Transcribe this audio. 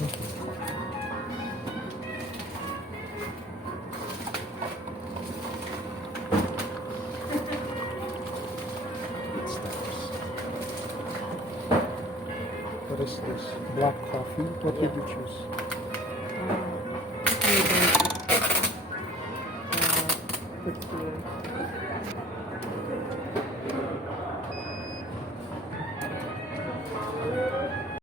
What is this? Black coffee? What did you choose?